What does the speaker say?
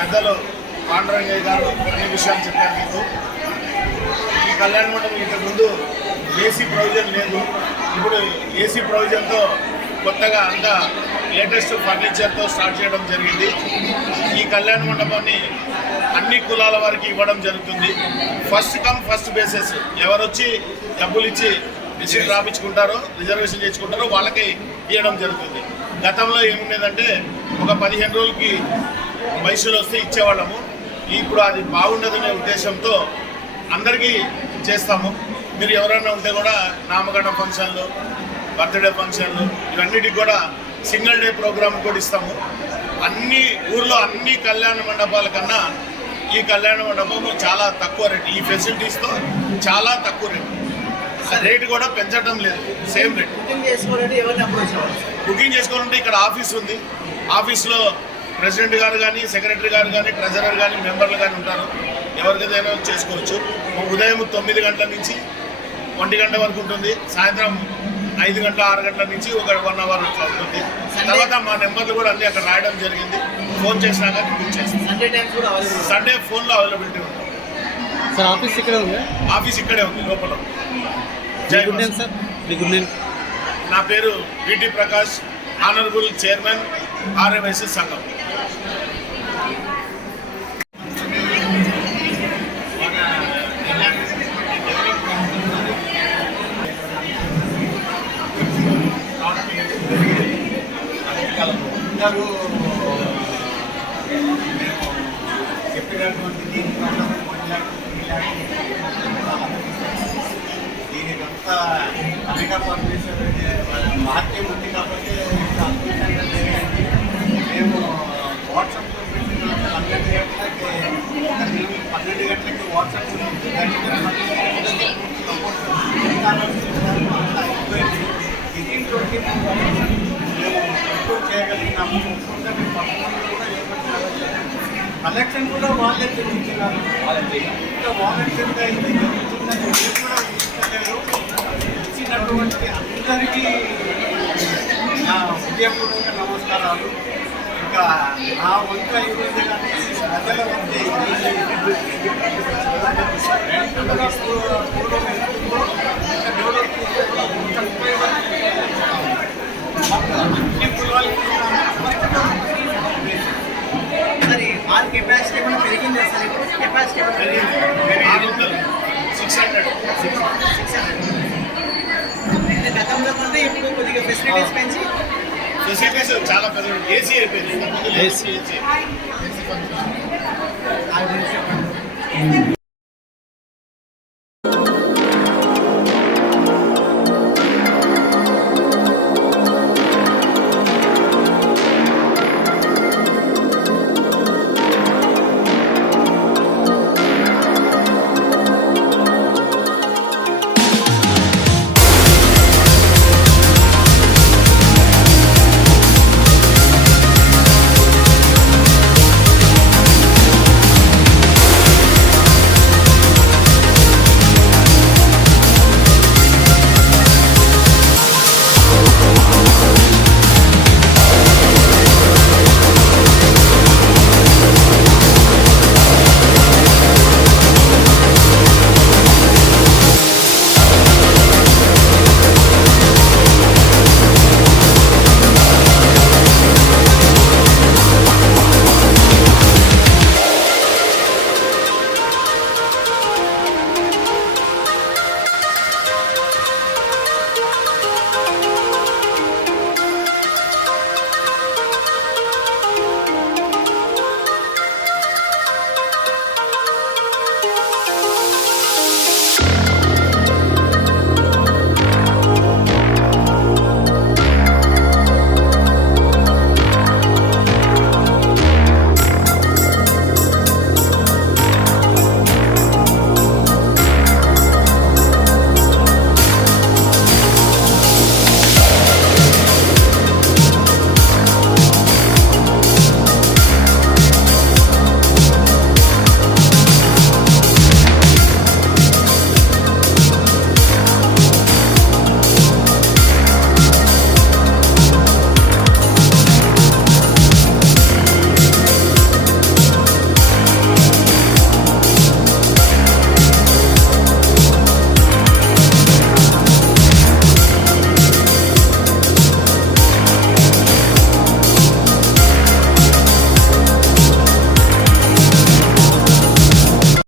పెద్దలు పాండురంగయ్య గారు అన్ని విషయాలు చెప్పారు. మీకు ఈ కళ్యాణ మండపం ఇంతకుముందు ఏసీ ప్రొవిజన్ లేదు. ఇప్పుడు ఏసీ ప్రొవిజన్తో కొత్తగా అంతా లేటెస్ట్ ఫర్నిచర్తో స్టార్ట్ చేయడం జరిగింది. ఈ కళ్యాణ మండపాన్ని అన్ని కులాల వారికి ఇవ్వడం జరుగుతుంది. ఫస్ట్ కమ్ ఫస్ట్ బేసిస్, ఎవరు వచ్చి డబ్బులు ఇచ్చి రిసీట్ రాపించుకుంటారో రిజర్వేషన్ చేసుకుంటారో వాళ్ళకి ఇవ్వడం జరుగుతుంది. గతంలో ఏముండేదంటే ఒక 15 రోజులకి వయసులో వస్తే ఇచ్చేవాళ్ళము. ఇప్పుడు అది బాగుండదనే ఉద్దేశంతో అందరికీ చేస్తాము. మీరు ఎవరైనా ఉంటే కూడా నామకరణ ఫంక్షన్లు, బర్త్డే ఫంక్షన్లు ఇవన్నిటికి కూడా సింగిల్ డే ప్రోగ్రామ్ కూడా ఇస్తాము. అన్ని ఊర్లో అన్ని కళ్యాణ మండపాల కన్నా ఈ కళ్యాణ మండపం చాలా తక్కువ రేటు. ఈ ఫెసిలిటీస్తో చాలా తక్కువ రేటు. రేటు కూడా పెంచడం లేదు, సేమ్ రేట్. బుకింగ్ చేసుకోవాలంటే ఇక్కడ ఆఫీస్ ఉంది. ఆఫీస్లో ప్రెసిడెంట్ గారు కానీ, సెక్రటరీ గారు కానీ, ట్రెజరర్ కానీ, మెంబర్లు కానీ ఉంటారు. ఎవరికైనా చేసుకోవచ్చు. ఉదయం 9 గంటల నుంచి 1 గంట వరకు ఉంటుంది. సాయంత్రం 5 గంటల 6 గంటల నుంచి ఒక 1 అవర్ అట్లా ఉంటుంది. తర్వాత మా నెంబర్లు కూడా అన్నీ అక్కడ రాయడం జరిగింది. ఫోన్ చేసినాక బుక్ చేస్తాం. సండే ఫోన్లో అవైలబిలిటీ ఉంటుంది. సార్ ఆఫీస్ ఇక్కడే ఉంది? ఆఫీస్ ఇక్కడే ఉంది లోపల. సార్ మీ గుడ్ నేమ్? నా పేరు విటి ప్రకాష్, ఆనరబుల్ చైర్మన్ ఆర్ఎంఎస్ సంఘం. చెప్పినటువంటి దీనికంతా అనేక పర్మిషన్ మార్కెట్ ఉంది కాబట్టి అద్భుతంగా జరిగింది. మేము వాట్సాప్లో పెట్టిన 12 గంటలకి వాట్సాప్ అయిపోయింది. దీంతో మేము ఇంప్రూవ్ చేయగలిగినాము. కలెక్షన్ కూడా వాళ్ళే తెప్పించినారు. ఇంకా వాలంటీర్గా ఇది జరుగుతుందని కూడా ఊహించలేరు. ఇచ్చినటువంటి అందరికీ నా హృదయపూర్వక నమస్కారాలు. ఇంకా నా వంతు అయిపోయింది కానీ ప్రజల వంతు పూర్వం వెళ్తుందో ఇంకా డెవలప్ అన్ని కులాలకి కెపాసిటీ ఏమైనా పెరిగిందా సార్? కెపాసిటీ 600 గతంలో కంటే ఇప్పుడు కొద్దిగా ఫెసిలిటీస్ పెంచి ఫెసిలిటీస్ చాలా పెద్ద ఏసీ అయిపోయింది.